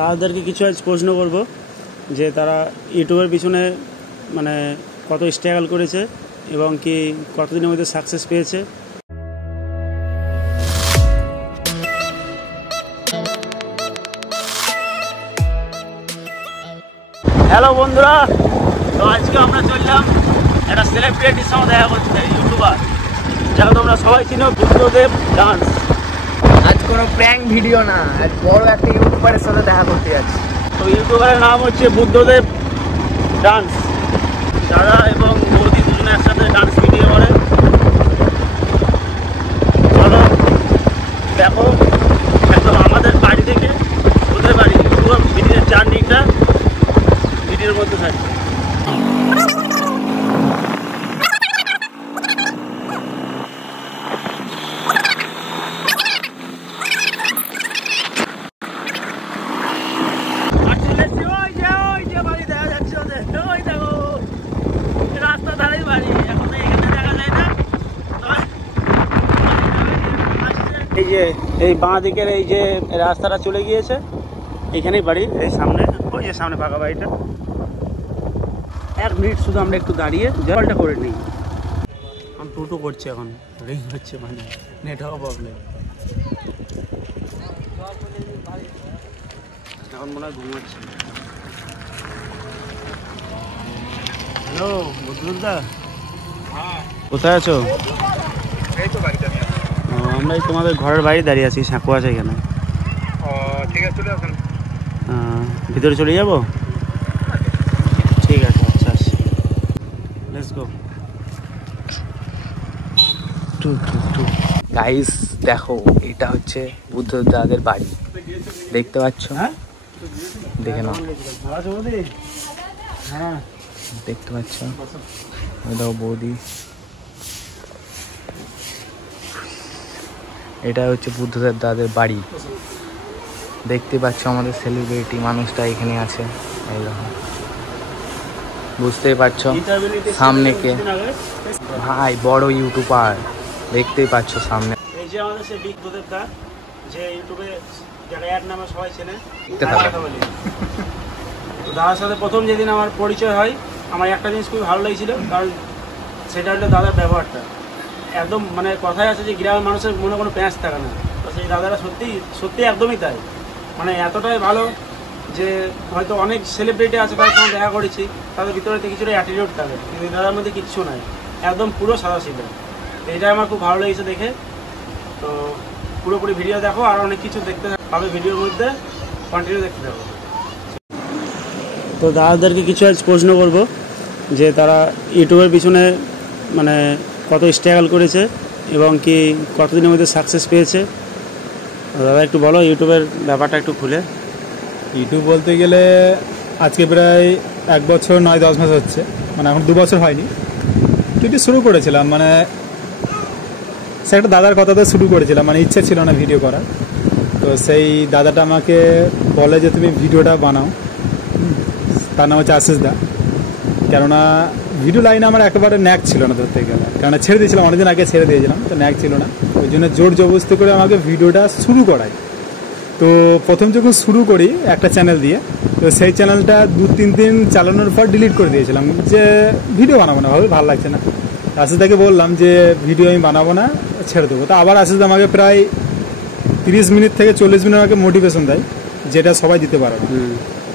তাদেরকে কিছু আজ প্রশ্ন করব যে তারা ইউটিউবের পিছনে মানে কত স্ট্রাগল করেছে এবং কি কতদিনের মধ্যে সাকসেস পেয়েছে। হ্যালো বন্ধুরা, তো আজকে আমরা চললাম একটা সেলিব্রিটির সঙ্গে দেখা করতে, ইউটিউবার যাকে তোমরা সবাই চিনো, বুদ্ধদেব ডান্স। আজ কোনো প্র্যাঙ্ক ভিডিও না, আজ বড় একটা ইউটিউবারের সাথে দেখা করতে যাচ্ছি। তো ইউটিউবারের নাম হচ্ছে বুদ্ধদেব ডান্স। দাদা এবং বৌদি দুজনে একসাথে ডান্স ভিডিও করে। চলো দেখো একদম আমাদের বাড়ি থেকে ওদের বাড়ি পুরো ভিডিওর জার্নিটা ভিডিওর মধ্যে থাকছে। এই যে এই বাঁ দিকের এই যে রাস্তাটা চলে গিয়েছে, এইখানেই বাড়ি, এই সামনে, ওই যে সামনে ফাঁকা বাড়িটা। 1 মিনিট শুধু আমরা একটু দাঁড়িয়ে জলটা করে নিই। আমি টোটো করছি, এখন রিং হচ্ছে, মানে নেটওয়ার্ক প্রবলেম। এখন মনে হয় ঘুমাচ্ছি। হ্যালো বুদ্ধদা, কোথায় আছো? আমরা তোমাদের ঘরের বাইরে দাঁড়িয়ে আছি, সাঁকো আছে এখানে। ঠিক আছে, চলে আসুন। ভিতরে চলে যাবো? ঠিক আছে, আচ্ছা আসি, লেটস গো। গাইস দেখো, এটা হচ্ছে বুদ্ধদাদের বাড়ি, দেখতে পাচ্ছ? দেখে নাও, হ্যাঁ দেখতে পাচ্ছ? ওটাও বৌদি। এটা হচ্ছে বুদ্ধদেব দাদের বাড়ি, দেখতে পাচ্ছ? আমাদের সেলিব্রিটি মানুষটা এখানে আছে, এই দেখো, বুঝতেই পারছো সামনে কে ভাই, বড় ইউটিউবার, দেখতেই পাচ্ছ সামনে। এই যে আমাদের সেই বুদ্ধদেব দা, যে ইউটিউবে যারা এক নামে সবাই চেনে। তো দাদার সাথে প্রথম যেদিন আমার পরিচয় হয়, আমার একটা জিনিস খুবই ভালো লেগেছিল, কারণ সেটা হলো দাদার ব্যবহারটা। একদম মানে কথাই আছে যে গ্রামের মানুষের মনে কোনো প্যাঁচ থাকে না, তো সেই দাদারা সত্যি সত্যি একদমই তাই। মানে এতটাই ভালো যে হয়তো অনেক সেলিব্রিটি আছে তাদের সঙ্গে দেখা করেছি, তাদের ভিতরে কিছুটা অ্যাটিটিউড থাকে, কিন্তু দাদার মধ্যে কিচ্ছু নাই, একদম পুরো সাদা সিধা। এইটাই আমার খুব ভালো লেগেছে দেখে। তো পুরোপুরি ভিডিও দেখো, আর অনেক কিছু দেখতে পাবে ভিডিওর মধ্যে, কন্টিনিউ দেখতে থাকো। তো দাদাদেরকে কিছু আজ প্রশ্ন করব যে তারা ইউটিউবের পিছনে মানে কত স্ট্রাগল করেছে এবং কি কতদিনের মধ্যে সাকসেস পেয়েছে। দাদা একটু বলো ইউটিউবের ব্যাপারটা একটু খুলে। ইউটিউব বলতে গেলে আজকে প্রায় 1 বছর 9-10 মাস হচ্ছে, মানে এখন 2 বছর হয়নি। কিন্তু শুরু করেছিলাম মানে সে একটা দাদার কথাতে শুরু করেছিলাম, মানে ইচ্ছে ছিল না ভিডিও করার। তো সেই দাদাটা আমাকে বলে যে তুমি ভিডিওটা বানাও, তার নাম হচ্ছে আশিস দা। কেননা ভিডিও লাইনে আমার একেবারে ন্যাক ছিল না ধরতে গেলে, কেননা ছেড়ে দিয়েছিলাম, অনেকদিন আগে ছেড়ে দিয়েছিলাম, তো ন্যাক ছিল না। ওই জন্য জোর জবরদস্তি করে আমাকে ভিডিওটা শুরু করায়। তো প্রথম যখন শুরু করি একটা চ্যানেল দিয়ে, তো সেই চ্যানেলটা 2-3 দিন চালানোর পর ডিলিট করে দিয়েছিলাম, যে ভিডিও বানাবো না, ভাবে ভালো লাগছে না। আশিসদাকে বললাম যে ভিডিও আমি বানাবো না, ছেড়ে দেবো। তো আবার আশিসদা আমাকে প্রায় 30 মিনিট থেকে 40 মিনিট আমাকে মোটিভেশন দেয়, যেটা সবাই দিতে পারে না।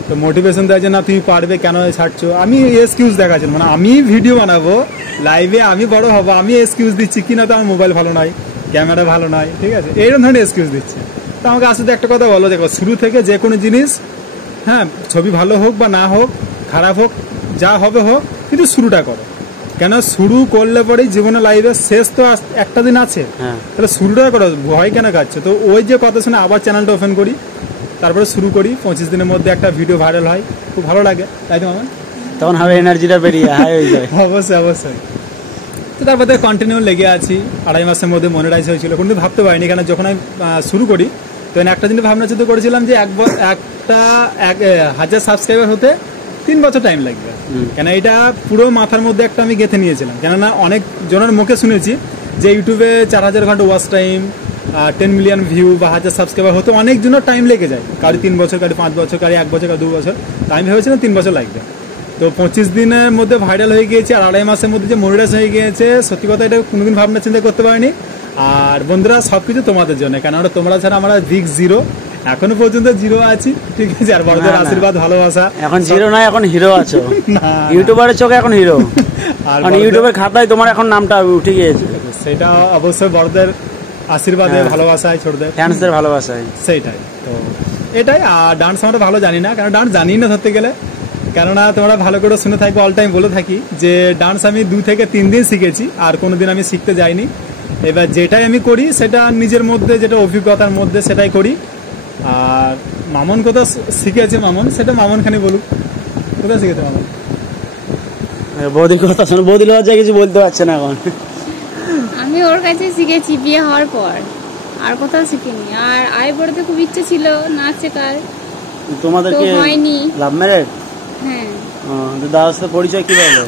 তো মোটিভেশন দেয় যে না তুমি পারবে, কেন ছাড়ছো। আমি এক্সকিউজ দেখাচ্ছি, মানে আমি ভিডিও বানাবো লাইভে, আমি বড় হবো, আমি এক্সকিউজ দিচ্ছি কিনা তো আমার মোবাইল ভালো নয়, ক্যামেরা ভালো নয়, ঠিক আছে, এইরকম ধরনের এক্সকিউজ দিচ্ছে। তো আমাকে আসলে একটা কথা বলো, দেখো শুরু থেকে যে কোনো জিনিস, হ্যাঁ ছবি ভালো হোক বা না হোক, খারাপ হোক, যা হবে হোক, কিন্তু শুরুটা করো। কেন শুরু করলে পরেই জীবনে লাইভে শেষ তো একটা দিন আছে, তাহলে শুরুটা করো, ভয় কেন খাচ্ছে। তো ওই যে কথা শুনে আবার চ্যানেলটা ওপেন করি, তারপরে শুরু করি, 25 দিনের মধ্যে একটা ভিডিও ভাইরাল হয়, খুব ভালো লাগে, তাই তো আমার তখন হবে এনার্জিটা বেরিয়ে হাই হয়ে যায়। অবশ্যই অবশ্যই। তো তারপর কন্টিনিউ লেগে আছি, 2.5 মাসের মধ্যে মনিটাইজ হয়েছিল, কিন্তু ভাবতে পারিনি। কেন যখন আমি শুরু করি তখন একটা জিনিস ভাবনা চিন্তা করেছিলাম যে 1000 সাবস্ক্রাইবার হতে 3 বছর টাইম লাগবে। কেন এটা পুরো মাথার মধ্যে একটা আমি গেঁথে নিয়েছিলাম, কেননা অনেক জনের মুখে শুনেছি যে ইউটিউবে 4000 ঘন্টা ওয়াচ টাইম, 10 মিলিয়ন ভিউ বা 1000 সাবস্ক্রাইবার হতে অনেক জনের টাইম লেগে যায়, কারো 3 বছর, কারো 5 বছর, কারো 1 বছর, কারো 2 বছর। আমি ভেবেছিলাম 3 বছর লাগবে, তো 25 দিনের মধ্যে ভাইরাল হয়ে গিয়েছে, আর 2.5 মাসের মধ্যে যে মনিটাইজ হয়ে গিয়েছে, সত্যি কথা এটা কোনোদিন ভাবনা চিন্তা করতে পারিনি। আর বন্ধুরা সবকিছু তোমাদের জন্য, কেননা তোমরা ছাড়া আমরা বিগ জিরো, এখনো পর্যন্ত জিরো আছি, ঠিক আছে। আর বড়দের আশীর্বাদ ভালোবাসা, এখন জিরো নয়, এখন হিরো আছো। না ইউটিউবারের চোখে এখন হিরো, আর মানে ইউটিউবের খাতায় তোমার এখন নামটা উঠে গিয়েছে। সেটা অবশ্যই বড়দের আশীর্বাদে, ভালোবাসায়, ছোটদের ফ্যান্সদের ভালোবাসায়, সেইটাই। তো এটাই। আর ডান্স আমরা ভালো জানি না, কারণ ডান্স জানি না ধরতে গেলে, কেননা তোমরা ভালো করে শুনে থাকবে, অল টাইম বলে থাকি যে ডান্স আমি 2 থেকে 3 দিন শিখেছি, আর কোনোদিন আমি শিখতে যাইনি। এবার যেটাই আমি করি সেটা নিজের মধ্যে, যেটা অভিজ্ঞতার মধ্যে সেটাই করি। আর মামন কোথাও শিখেছে, মামন সেটা মামন খানি বলুক, কোথায় শিখেছে মামন? বৌদি কথা শোনো, বৌদি লজ্জা কিছু বলতে পারছে না এখন। আমি ওর কাছে শিখেছি বিয়ে হওয়ার পর, আর কোথাও শিখিনি। আর আইবুড়োতে খুব ইচ্ছে ছিল নাচ শেখার, তোমাদেরকে তো হয়নি। Love marriage? হ্যাঁ। দাদার সাথে পরিচয় কিভাবে?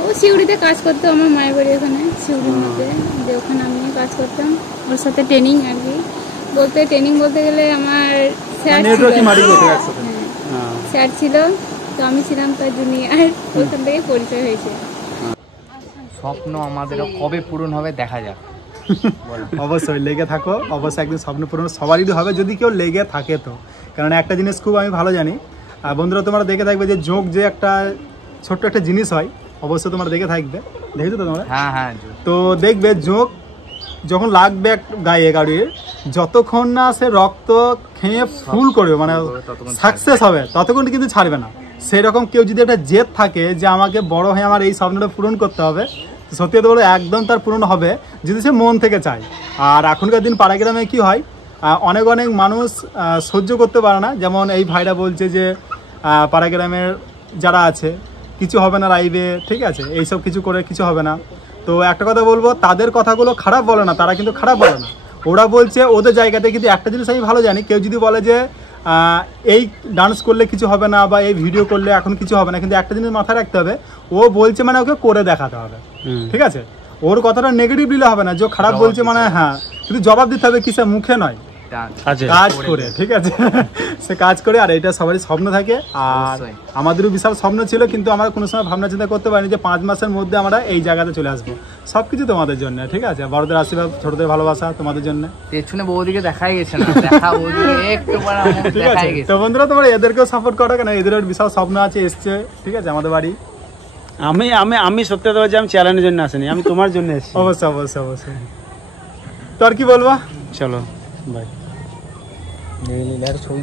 ও সিউড়িতে কাজ করতো, আমার মায়ের বাড়ি ওখানে সিউড়ির মধ্যে, যে ওখানে আমি কাজ করতাম ওর সাথে ট্রেনিং আর কি। ট্রেনিং বলতে গেলে আমার স্যার ছিল, স্যার ছিল, তো আমি ছিলাম তার জুনিয়র, ওখান থেকে পরিচয় হয়েছে। স্বপ্ন আমাদেরও কবে পূরণ হবে দেখা যাক। অবশ্যই লেগে থাকো, অবশ্যই একদিন স্বপ্ন পূরণ সবারই হবে, যদি কেউ লেগে থাকে তো। কারণ একটা জিনিস খুব আমি ভালো জানি, আর বন্ধুরা তোমরা দেখে থাকবে যে যোগ যে একটা ছোট্ট একটা জিনিস হয়, অবশ্যই তোমরা দেখে থাকবে, দেখেছো তো তোমরা? হ্যাঁ হ্যাঁ। তো দেখবে যোগ যখন লাগবে গায়ে গাড়ির, যতক্ষণ না সে রক্ত খেয়ে ফুল করবে, মানে সাকসেস হবে, ততক্ষণ কিন্তু ছাড়বে না। সেই রকম কেউ যদি একটা জেদ থাকে যে আমাকে বড় হয়ে আমার এই স্বপ্নটা পূরণ করতে হবে, সত্যি কথা বলে একদম তার পূরণ হবে, যদি সে মন থেকে চায়। আর এখনকার দিন পাড়া গ্রামে কী হয়, অনেক মানুষ সহ্য করতে পারে না। যেমন এই ভাইরা বলছে যে পাড়া গ্রামের যারা আছে কিছু হবে না লাইভে, ঠিক আছে, এইসব কিছু করে কিছু হবে না। তো একটা কথা বলবো, তাদের কথাগুলো খারাপ বলে না, তারা কিন্তু খারাপ বলে না, ওরা বলছে ওদের জায়গাতে। কিন্তু একটা জিনিস আমি ভালো জানি, কেউ যদি বলে যে এই ডান্স করলে কিছু হবে না বা এই ভিডিও করলে এখন কিছু হবে না, কিন্তু একটা জিনিস মাথায় রাখতে হবে, ও বলছে মানে ওকে করে দেখাতে হবে, ঠিক আছে। ওর কথাটা নেগেটিভ দিলে হবে না, যে খারাপ বলছে মানে হ্যাঁ, শুধু জবাব দিতে হবে কিসে, মুখে নয়, কাজ করে, ঠিক আছে। সে কাজ করে। আর এটা সবারই স্বপ্ন থাকে, আর আমাদেরও বিশাল স্বপ্ন ছিল, কিন্তু আমরা কোনো সময় ভাবনা চিন্তা করতে পারিনি যে 5 মাসের মধ্যে আমরা এই জায়গাতে চলে আসবো। সবকিছু তোমাদের জন্য, ঠিক আছে। বড়দের আশীর্বাদ, ছোটদের ভালোবাসা তোমাদের জন্য। পেছনে বৌদিকে দেখাই গেছে না, দেখা বৌদিকে একটু পরে ঠিক আছে। তো বন্ধুরা তোমরা এদেরকেও সাপোর্ট করো, কেন এদের বিশাল স্বপ্ন আছে, এসছে, ঠিক আছে, আমাদের বাড়ি। আমি সত্যি কথা বলছি, আমি চ্যালেঞ্জের জন্য আসিনি, আমি তোমার জন্য এসেছি। অবশ্যই অবশ্যই অবশ্যই। তো আর কি বলবা, চলো বাই। ছবি